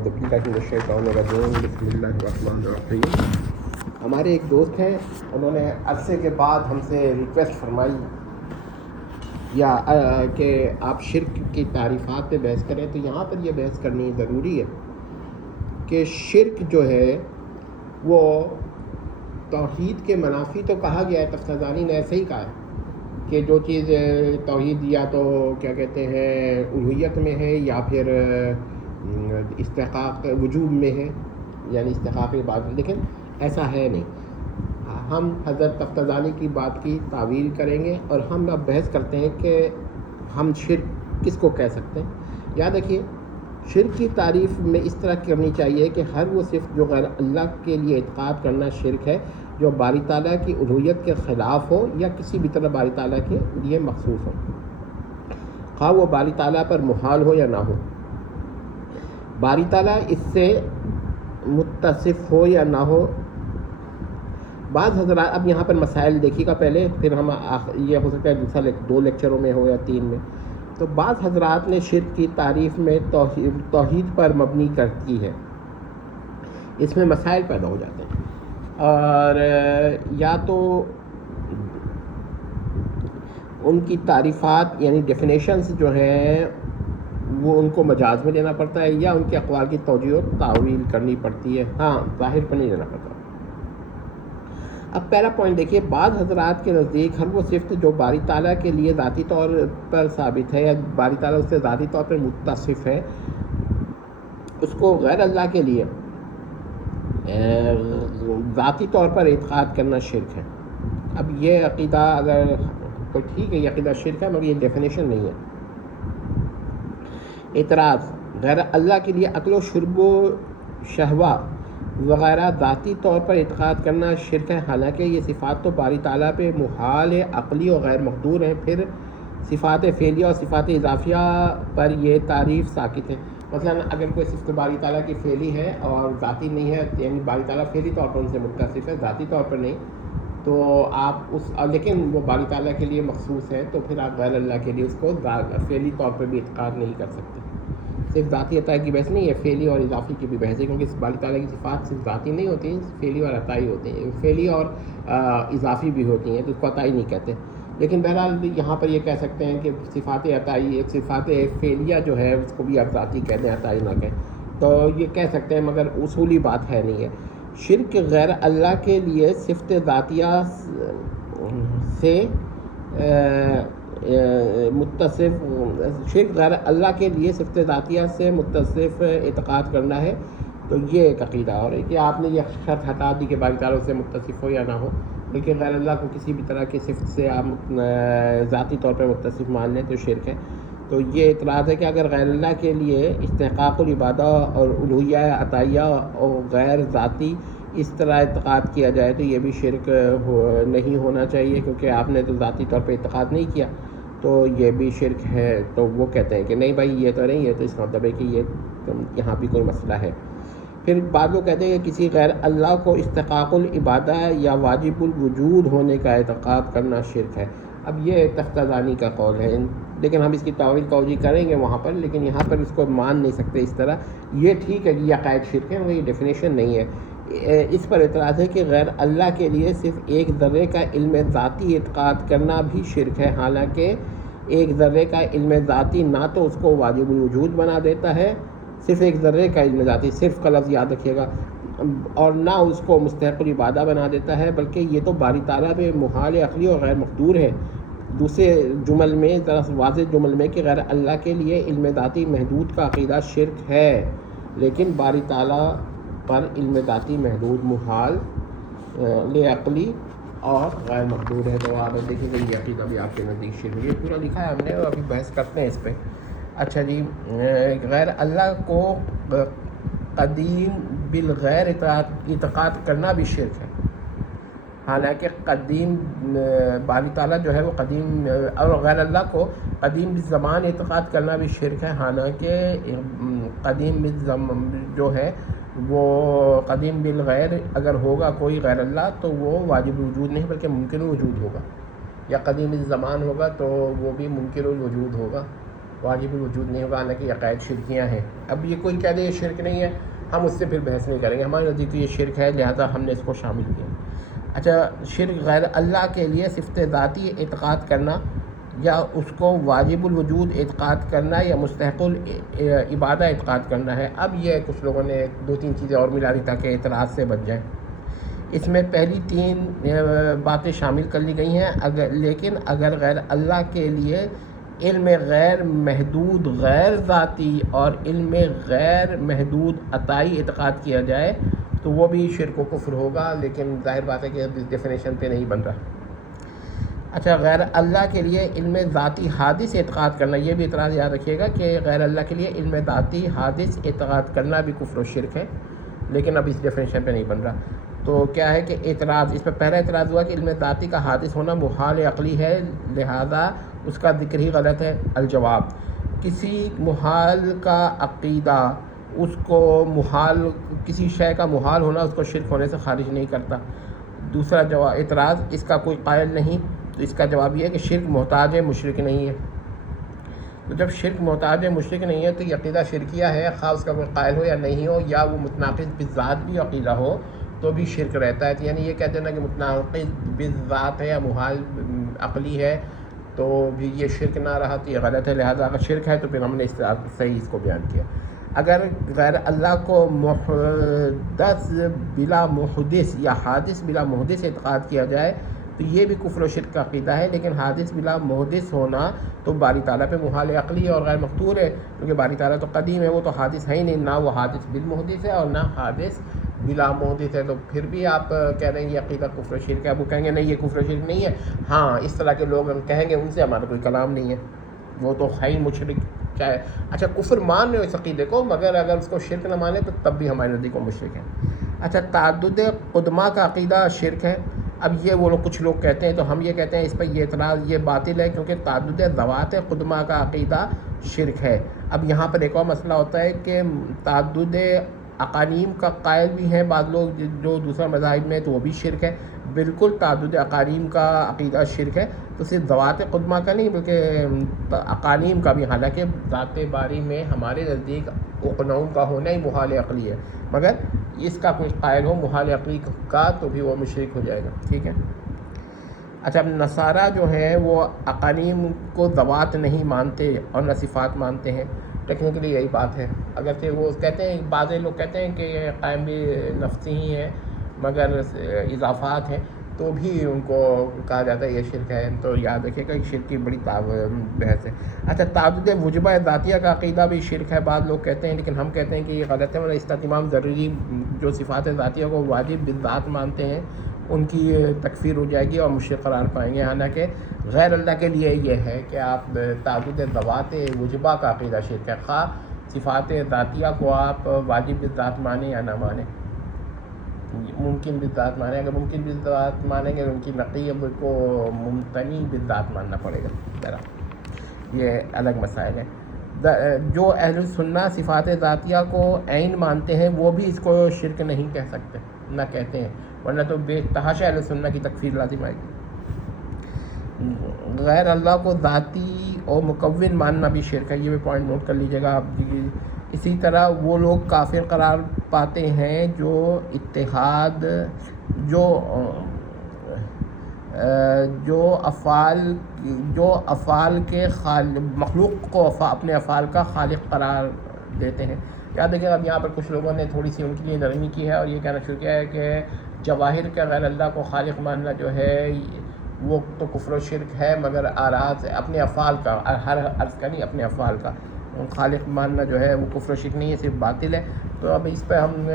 اعوذ باللہ من الشیطان الرجیم بسم اللہ الرحمن الرحیم۔ ہمارے ایک دوست ہیں، انہوں نے عرصے کے بعد ہم سے ریکویسٹ فرمائی کہ آپ شرک کی تعریفات پہ بحث کریں، تو یہاں پر یہ بحث کرنی ضروری ہے کہ شرک جو ہے وہ توحید کے منافی تو کہا گیا ہے، تفتزانی نے ایسے ہی کہا ہے کہ جو چیز توحید یا تو کیا کہتے ہیں الوہیت میں ہے یا پھر استحقاق وجوب میں ہے، یعنی استحقاق عبادت، لیکن ایسا ہے نہیں۔ ہم حضرت تفتزانی کی بات کی تعویل کریں گے اور ہم اب بحث کرتے ہیں کہ ہم شرک کس کو کہہ سکتے ہیں۔ یاد رکھیے، شرک کی تعریف میں اس طرح کرنی چاہیے کہ ہر وہ صفت جو غیر اللہ کے لیے اعتقاد کرنا شرک ہے، جو باری تعالیٰ کی الوہیت کے خلاف ہو یا کسی بھی طرح باری تعالیٰ کے لیے مخصوص ہو، خواہ وہ باری تعالیٰ پر محال ہو یا نہ ہو، باری تعالیٰ اس سے متصف ہو یا نہ ہو۔ بعض حضرات، اب یہاں پر مسائل دیکھیے گا پہلے، پھر ہم یہ ہو سکتا ہے دوسرا 2 لیکچروں میں ہو یا 3 میں۔ تو بعض حضرات نے شرک کی تعریف میں توحید پر مبنی کرتی ہے، اس میں مسائل پیدا ہو جاتے ہیں، اور یا تو ان کی تعریفات یعنی ڈیفینیشنز جو ہیں وہ ان کو مجاز میں لینا پڑتا ہے، یا ان کے اقوال کی توجیہ و تعویل کرنی پڑتی ہے، ہاں ظاہر پر نہیں لینا پڑتا۔ اب پہلا پوائنٹ دیکھیے، بعض حضرات کے نزدیک ہر وہ صفت جو باری تعالیٰ کے لیے ذاتی طور پر ثابت ہے یا باری تعالیٰ اس سے ذاتی طور پر متصف ہے، اس کو غیر اللہ کے لیے ذاتی طور پر اعتقاد کرنا شرک ہے۔ اب یہ عقیدہ اگر تو ٹھیک ہے، یہ عقیدہ شرک ہے، مگر یہ ڈیفینیشن نہیں ہے۔ اعتراض: غیر اللہ کے لیے عقل و شرب و شہوہ وغیرہ ذاتی طور پر اعتقاد کرنا شرک ہے، حالانکہ یہ صفات تو باری تعالیٰ پہ محال عقلی اور غیر مقدور ہیں، پھر صفات فعلیہ اور صفات اضافیہ پر یہ تعریف ساکت ہے۔ مثلا اگر کوئی صفت باری تعالیٰ کی فعلی ہے اور ذاتی نہیں ہے، یعنی باری تعالیٰ فعلی طور پر ان سے متصف ہے، ذاتی طور پر نہیں، تو آپ لیکن وہ باری تعالیٰ کے لیے مخصوص ہے، تو پھر آپ غیر اللہ کے لیے اس کو فعلی طور پر بھی اعتقاد نہیں کر سکتے۔ صرف ذاتی عطائی کی بحث نہیں ہے، فعلی اور اضافی کی بھی بحث ہے، کیونکہ اس باری تعالیٰ کی صفات صرف ذاتی نہیں ہوتی ہیں، فعلی اور عطائی ہوتی ہیں، فعلی اور اضافی بھی ہوتی ہیں، تو اس کو عطائی نہیں کہتے۔ لیکن بہرحال یہاں پر یہ کہہ سکتے ہیں کہ صفات عطائی، صفات فعلیہ جو ہے اس کو بھی آپ ذاتی کہہ دیں، عطائی نہ کہیں، تو یہ کہہ سکتے ہیں، مگر اصولی بات ہے نہیں ہے۔ شرک غیر اللہ کے لیے صفت ذاتیہ سے متصف، شرک غیر اللہ کے لیے صفت ذاتیہ سے متصف اعتقاد کرنا ہے، تو یہ ایک عقیدہ اور ہے کہ آپ نے یہ شرط ہٹا دی کہ باری تعالیٰ سے متصف ہو یا نہ ہو، بلکہ غیر اللہ کو کسی بھی طرح کی صفت سے آپ ذاتی طور پر متصف مان لیں تو شرک ہے۔ تو یہ اعتراض ہے کہ اگر غیر اللہ کے لیے استحقاق العبادہ اور الوہیہ عطائیہ اور غیر ذاتی اس طرح اعتقاد کیا جائے تو یہ بھی شرک نہیں ہونا چاہیے، کیونکہ آپ نے تو ذاتی طور پہ اعتقاد نہیں کیا، تو یہ بھی شرک ہے۔ تو وہ کہتے ہیں کہ نہیں بھائی یہ تو نہیں ہے، تو اس کا مطلب ہے کہ یہ یہاں بھی کوئی مسئلہ ہے۔ پھر بعض لوگ کہتے ہیں کہ کسی غیر اللہ کو استحقاق العبادہ یا واجب الوجود ہونے کا اعتقاد کرنا شرک ہے۔ اب یہ تفتزانی کا قول ہے، لیکن ہم اس کی تعویل توجیہ کریں گے وہاں پر، لیکن یہاں پر اس کو مان نہیں سکتے اس طرح۔ یہ ٹھیک ہے کہ یہ عقائد شرک ہے، مگر یہ ڈیفینیشن نہیں ہے۔ اس پر اعتراض ہے کہ غیر اللہ کے لیے صرف ایک ذرے کا علم ذاتی اعتقاد کرنا بھی شرک ہے، حالانکہ ایک ذرے کا علم ذاتی نہ تو اس کو واجب الوجود بنا دیتا ہے، صرف ایک ذرے کا علم ذاتی، صرف کا لفظ یاد رکھیے گا، اور نہ اس کو مستحق العبادہ بنا دیتا ہے، بلکہ یہ تو باری تعالیٰ پہ محال عقلی اور غیر مقدور ہے۔ دوسرے جمل میں، ذرا واضح جمل میں، کہ غیر اللہ کے لیے علم ذاتی محدود کا عقیدہ شرک ہے، لیکن باری تعالیٰ پر علم ذاتی محدود محال عقلی اور غیر مقدور ہے۔ تو آپ دیکھیں گے یہ عقیدہ بھی آپ کے نزدیک شرک ہے، یہ پورا لکھا ہے ہم نے، اور ابھی بحث کرتے ہیں اس پہ۔ اچھا جی، غیر اللہ کو قدیم بالغیر اعتقاد کرنا بھی شرک ہے، حالانکہ قدیم باری تعالیٰ جو ہے وہ قدیم، اور غیر اللہ کو قدیم بالزمان اعتقاد کرنا بھی شرک ہے، حالانکہ قدیم بالزمان جو ہے وہ قدیم بالغیر اگر ہوگا کوئی غیر اللہ تو وہ واجب الوجود نہیں بلکہ ممکن الوجود ہوگا، یا قدیم الزمان ہوگا تو وہ بھی ممکن الوجود ہوگا۔ واجب الوجود نہیں ہوگا، حالانکہ یہ عقائد شرکیاں ہیں. اب یہ کوئی کہہ دے یہ شرک نہیں ہے، ہم اس سے پھر بحث نہیں کریں گے، ہمارے نزدیک تو یہ شرک ہے، لہذا ہم نے اس کو شامل کیا. اچھا، شرک غیر اللہ کے لیے صفت ذاتی اعتقاد کرنا یا اس کو واجب الوجود اعتقاد کرنا یا مستحق العبادہ اعتقاد کرنا ہے. اب یہ کچھ لوگوں نے 2-3 چیزیں اور ملا دی تاکہ اعتراض سے بچ جائیں. اس میں پہلی 3 باتیں شامل کر لی گئی ہیں، لیکن اگر غیر اللہ کے لیے علم غیر محدود غیر ذاتی اور علم غیر محدود عطائی اعتقاد کیا جائے تو وہ بھی شرک و کفر ہوگا، لیکن ظاہر بات ہے کہ اس ڈیفینیشن پہ نہیں بن رہا. اچھا، غیر اللہ کے لیے علم ذاتی حادث اعتقاد کرنا، یہ بھی اعتراض یاد رکھیے گا کہ غیر اللہ کے لیے علم ذاتی حادث اعتقاد کرنا بھی کفر و شرک ہے، لیکن اب اس ڈیفینیشن پہ نہیں بن رہا. تو کیا ہے کہ اعتراض، اس پہ پہلا اعتراض ہوا کہ علم ذاتی کا حادث ہونا محال عقلی ہے، لہذا اس کا ذکر ہی غلط ہے. الجواب، کسی محال کا عقیدہ اس کو محال، کسی شے کا محال ہونا اس کو شرک ہونے سے خارج نہیں کرتا. دوسرا اعتراض، اس کا کوئی قائل نہیں، تو اس کا جواب یہ ہے کہ شرک محتاج مشرک نہیں ہے. تو جب شرک محتاج مشرک نہیں ہے تو یہ عقیدہ شرکیہ ہے، خواہ اس کا کوئی قائل ہو یا نہیں ہو، یا وہ متناقض بالذات بھی عقیدہ ہو تو بھی شرک رہتا ہے. یعنی یہ کہتے ہیں نا کہ متناقض بالذات ہے یا محال عقلی ہے تو بھی یہ شرک نہ رہا تو یہ غلط ہے. لہذا اگر شرک ہے تو پھر ہم نے صحیح اس کو بیان کیا. اگر غیر اللہ کو محدث بلا محدث یا حادث بلا محدث اعتقاد کیا جائے تو یہ بھی کفر و شرک کا عقیدہ ہے، لیکن حادث بلا محدث ہونا تو باری تعالیٰ پہ محال عقلی ہے اور غیر مقدور ہے، کیونکہ باری تعالیٰ تو قدیم ہے، وہ تو حادث ہے ہی نہیں، نہ وہ حادث بالمحدث ہے اور نہ حادث بلا محدث ہے. تو پھر بھی آپ کہہ رہے ہیں یہ عقیدہ کفر و شرک ہے. اب وہ کہیں گے نہیں یہ کفر و شرک نہیں ہے. ہاں، اس طرح کے لوگ کہیں گے ان سے ہمارا کوئی کلام نہیں ہے، وہ تو ہے ہی مشرک. چاہے اچھا کفر مان رہے ہو اس عقیدے کو، مگر اگر اس کو شرک نہ مانے تو تب بھی ہمارے نزدیک وہ مشرک ہے. اچھا، تعدد قدمہ کا عقیدہ شرک ہے. اب یہ وہ لوگ کچھ لوگ کہتے ہیں، تو ہم یہ کہتے ہیں اس پہ یہ اعتراض، یہ باطل ہے، کیونکہ تعدد ذوات قدمہ کا عقیدہ شرک ہے. اب یہاں پر ایک اور مسئلہ ہوتا ہے کہ تعدد اقانیم کا قائل بھی ہیں بعض لوگ جو دوسرا مذاہب میں، تو وہ بھی شرک ہے. بالکل تعدد اقانیم کا عقیدہ شرک ہے، تو صرف ذوات قدمہ کا نہیں بلکہ اقانیم کا بھی. حالانکہ ذات باری میں ہمارے نزدیک اقنوم کا ہونا ہی محال عقلی ہے، مگر اس کا کوئی قائل ہو محال عقلی کا تو بھی وہ مشرک ہو جائے گا. ٹھیک ہے. اچھا، اب نصارہ جو ہیں وہ اقانیم کو ذوات نہیں مانتے اور نہ صفات مانتے ہیں. ٹیکنیکلی یہی بات ہے، اگرچہ وہ کہتے ہیں، بعض لوگ کہتے ہیں کہ یہ قائم بھی نفسی ہی ہیں مگر اضافات ہیں، تو بھی ان کو کہا جاتا ہے یہ شرک ہے. تو یاد رکھیے گا کہ شرک کی بڑی بحث ہے. اچھا، تعدد وجبہ ذاتیہ کا عقیدہ بھی شرک ہے، بعض لوگ کہتے ہیں، لیکن ہم کہتے ہیں کہ یہ غلط ہے. اس کا تمام ضروری جو صفات ذاتیہ کو واجب بالذات مانتے ہیں ان کی تکفیر ہو جائے گی اور مشرک قرار پائیں گے. حالانکہ غیر اللہ کے لیے یہ ہے کہ آپ تعدد ذوات وجبہ کا عقیدہ شرک ہے، خواہ صفات ذاتیہ کو آپ واجب بالذات مانیں یا نہ مانیں، ممکن بالذات مانیں. اگر ممکن بالذات مانیں گے تو ان کی نقیب کو ممتنی بالذات ماننا پڑے گا. ذرا یہ الگ مسائل ہیں. جو اہل سنت صفات ذاتیہ کو عین مانتے ہیں وہ بھی اس کو شرک نہیں کہہ سکتے، نہ کہتے ہیں، ورنہ تو بے تحاشا اہل سنت کی تکفیر لازم آئے گی. غیر اللہ کو ذاتی اور مکون ماننا بھی شرک ہے، یہ بھی پوائنٹ نوٹ کر لیجیے گا آپ. اسی طرح وہ لوگ کافر قرار پاتے ہیں جو اتحاد، جو افعال کے مخلوق کو اپنے افعال کا خالق قرار دیتے ہیں. یاد رکھیے اب یہاں پر کچھ لوگوں نے تھوڑی سی ان کے لیے نرمی کی ہے اور یہ کہنا شروع کیا ہے کہ جواہر کا غیر اللہ کو خالق ماننا جو ہے وہ تو کفر و شرک ہے، مگر آراز اپنے افعال کا، ہر عرض کا نہیں، اپنے افعال کا خالق ماننا جو ہے وہ کفر و شرک نہیں ہے، صرف باطل ہے. تو اب اس پہ ہم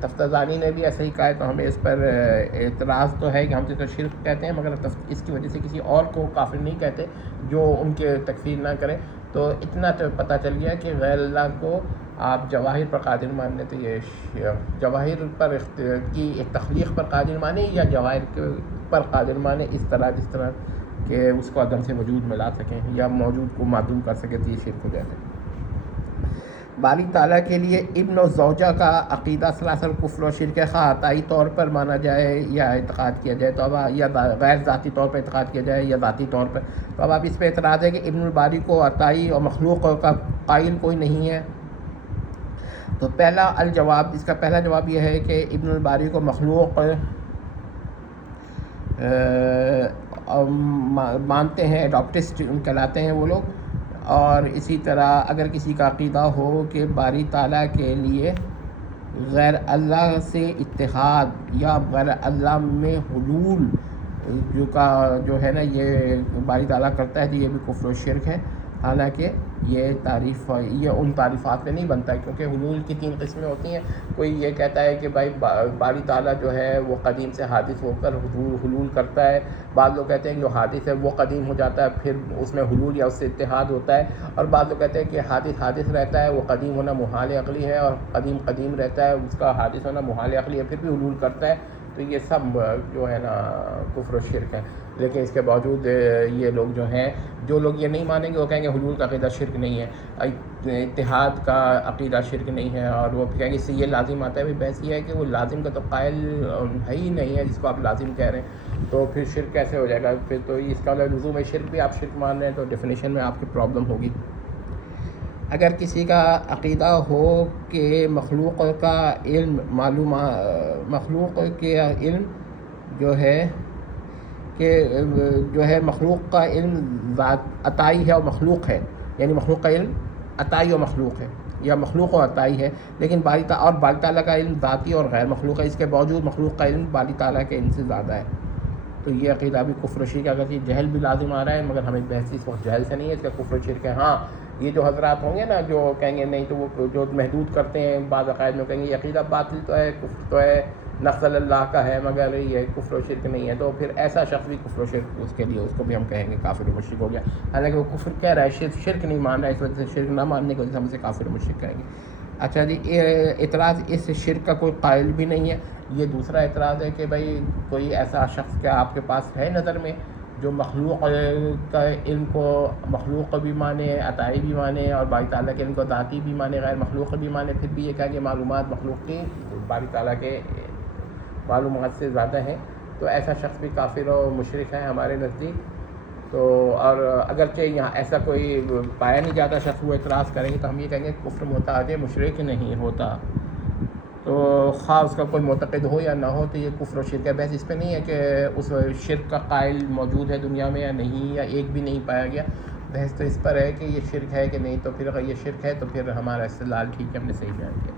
تفتزانی نے بھی ایسا ہی کہا ہے، تو ہمیں اس پر اعتراض تو ہے کہ ہم تو شرک کہتے ہیں مگر اس کی وجہ سے کسی اور کو کافر نہیں کہتے جو ان کے تکفیر نہ کرے. تو اتنا تو پتہ چل گیا کہ غیر اللہ کو آپ جواہر پر قادر ماننے، تو یہ جواہر پر کی ایک تخلیق پر قادر مانے یا جواہر پر قادر مانے اس طرح جس طرح کہ اس کو عدم سے وجود میں لا سکیں یا موجود کو معدوم کر سکیں، تو یہ شرک ہو جاتا ہے. باری تعالیٰ کے لیے ابن و زوجہ کا عقیدہ سلاسل کفر و شرک خواہ عطائی طور پر مانا جائے یا اعتقاد کیا جائے تو اب یا غیر ذاتی طور پر اعتقاد کیا جائے یا ذاتی طور پر، تو اب اس پہ اعتراض ہے کہ ابن الباری کو عطائی اور مخلوق کا قائل کوئی نہیں ہے۔ تو اس کا پہلا جواب یہ ہے کہ ابن الباری کو مخلوق مانتے ہیں، اڈاپٹسٹ کہلاتے ہیں وہ لوگ۔ اور اسی طرح اگر کسی کا عقیدہ ہو کہ باری تعالیٰ کے لیے غیر اللہ سے اتحاد یا غیر اللہ میں حلول جو ہے نا یہ باری تعالیٰ کرتا ہے، تو یہ بھی کفر و شرک ہے۔ حالانکہ یہ ان تعریفات میں نہیں بنتا ہے، کیونکہ حلول کی 3 قسمیں ہوتی ہیں۔ کوئی یہ کہتا ہے کہ بھائی باری تعالیٰ جو ہے وہ قدیم سے حادث ہو کر حلول کرتا ہے، بعض لوگ کہتے ہیں کہ جو حادث ہے وہ قدیم ہو جاتا ہے پھر اس میں حلول یا اس سے اتحاد ہوتا ہے، اور بعض لوگ کہتے ہیں کہ حادث رہتا ہے، وہ قدیم ہونا محال عقلی ہے، اور قدیم رہتا ہے، اس کا حادث ہونا محال عقلی ہے، پھر بھی حلول کرتا ہے۔ تو یہ سب جو ہے نا کفر و شرک ہے۔ لیکن اس کے باوجود یہ لوگ جو لوگ یہ نہیں مانیں گے وہ کہیں گے حلول کا عقیدہ شرک نہیں ہے، اتحاد کا عقیدہ شرک نہیں ہے، اور وہ کہیں گے اس سے یہ لازم آتا ہے۔ بھی بحث یہ ہے کہ وہ لازم کا تو قائل ہے ہی نہیں ہے جس کو آپ لازم کہہ رہے ہیں، تو پھر شرک کیسے ہو جائے گا؟ پھر تو اس کا لزوم شرک بھی آپ شرک مان رہے ہیں، تو ڈیفینیشن میں آپ کی پرابلم ہوگی۔ اگر کسی کا عقیدہ ہو کہ مخلوق کے علم جو ہے مخلوق کا علم عطائی ہے اور مخلوق ہے، یعنی مخلوق کا علم عطائی اور مخلوق ہے، یا مخلوق و عطائی ہے، لیکن باری تعالیٰ کا علم ذاتی اور غیر مخلوق ہے، اس کے باوجود مخلوق کا علم باری تعالیٰ کے علم سے زیادہ ہے، تو یہ عقیدہ بھی کفر و شرک ہے۔ اگر یہ جہل بھی لازم آ رہا ہے، مگر ہمیں بحث اس وقت جہل سے نہیں ہے، اس کا کفر و شرک ہے۔ ہاں یہ جو حضرات ہوں گے نا جو کہیں گے نہیں، تو وہ جو محدود کرتے ہیں بعض عقائد میں کہیں گے یہ عقیدہ باطل تو ہے، کفر تو ہے، نفس اللہ کا ہے، مگر یہ کفر و شرک نہیں ہے، تو پھر ایسا شخص بھی کفر و شرک اس کے لیے اس کو بھی ہم کہیں گے کافر و مشرک ہو گیا، حالانکہ وہ کفر کہہ رہا ہے، شرک نہیں مان رہا ہے، اس وجہ سے شرک نہ ماننے کی وجہ سے ہم اسے کافر و مشرک کہیں گے۔ اچھا جی، اعتراض اس شرک کا کوئی قائل بھی نہیں ہے۔ یہ دوسرا اعتراض ہے کہ بھائی کوئی ایسا شخص کیا آپ کے پاس ہے نظر میں جو مخلوق کا علم کو مخلوق کو بھی مانے، عطائی بھی مانے، اور باری تعالیٰ کے علم کو ذاتی بھی مانے، غیر مخلوق بھی مانے، پھر بھی یہ کہا کہ معلومات مخلوق کی باری تعالیٰ کے معلومات سے زیادہ ہیں، تو ایسا شخص بھی کافر و مشرک ہے ہمارے نزدیک۔ تو اور اگرچہ یہاں ایسا کوئی پایا نہیں جاتا شخص وہ اعتراض کریں گے، تو ہم یہ کہیں گے کفر محتاج مشرک نہیں ہوتا، تو خواہ اس کا کوئی معتقد ہو یا نہ ہو، تو یہ کفر و شرک ہے۔ بحث اس پہ نہیں ہے کہ اس شرک کا قائل موجود ہے دنیا میں یا نہیں، یا ایک بھی نہیں پایا گیا، بحث تو اس پر ہے کہ یہ شرک ہے کہ نہیں، تو پھر اگر یہ شرک ہے تو پھر ہمارا استدلال ٹھیک ہے، ہم نے صحیح بیان کیا۔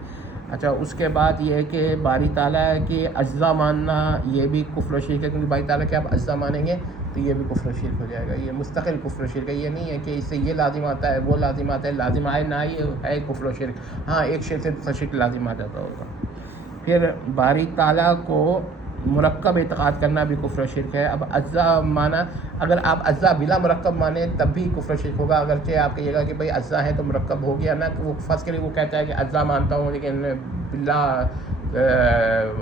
اچھا، اس کے بعد یہ ہے کہ باری تعالیٰ کے اجزاء ماننا یہ بھی کفر و شرک ہے، کیونکہ باری تعالیٰ کے آپ اجزاء مانیں گے تو یہ بھی کفر و شرک ہو جائے گا، یہ مستقل کفر و شرک ہے۔ یہ نہیں ہے کہ اس سے یہ لازم آتا ہے وہ لازم آتا ہے، لازم آئے نہ یہ ہے کفر و شرک۔ ہاں ایک شرک سے دوسرا شرک لازم آ جاتا ہوگا۔ پھر باری تعالیٰ کو مرکب اعتقاد کرنا بھی کفر و شرک ہے۔ اب اجزاء مانا، اگر آپ اجزاء بلا مرکب مانیں تب بھی کفر و شرک ہوگا، اگرچہ آپ کہیے گا کہ بھائی اجزاء ہیں تو مرکب ہو گیا نا، تو وہ فرض کرے وہ کہتا ہے کہ اجزاء مانتا ہوں لیکن بلا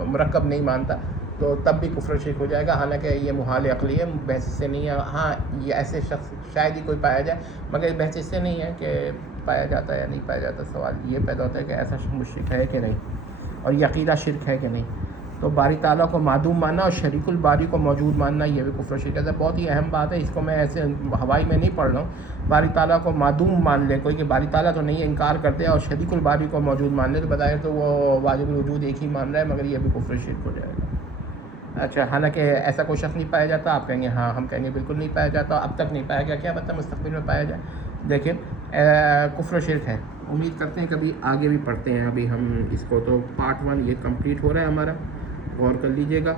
مرکب نہیں مانتا، تو تب بھی کفر و شرک ہو جائے گا، حالانکہ یہ محال عقلی ہے، بحث سے نہیں ہے۔ ہاں یہ ایسے شخص شاید ہی کوئی پایا جائے، مگر بحث سے نہیں ہے کہ پایا جاتا ہے یا نہیں پایا جاتا، سوال یہ پیدا ہوتا ہے کہ ایسا شخص مشرک ہے کہ نہیں، اور یہ عقیدہ شرک ہے کہ نہیں۔ تو باری تعالیٰ کو معدوم ماننا اور شریک الباری کو موجود ماننا یہ بھی کفر و شرک ہے۔ بہت ہی اہم بات ہے، اس کو میں ایسے ہوائی میں نہیں پڑھ رہا ہوں۔ باری تعالیٰ کو معدوم مان لے کوئی کہ باری تعالیٰ تو نہیں ہے، انکار کر دے، اور شریک الباری کو موجود مان لے، تو بظاہر تو وہ واجب الوجود ایک ہی مان رہا ہے، مگر یہ بھی کفر و شرک ہو جائے گا۔ اچھا، حالانکہ ایسا کوئی شخص نہیں پایا جاتا، آپ کہیں گے ہاں، ہم کہیں گے بالکل نہیں پایا جاتا، اب تک نہیں پایا گیا، کیا پتہ مستقبل میں پایا جائے۔ دیکھیں کفر و شرک ہے، امید کرتے ہیں کبھی آگے بھی پڑھتے ہیں، ابھی ہم اس کو تو پارٹ 1 یہ کمپلیٹ ہو رہا ہے ہمارا، غور کر لیجئے گا۔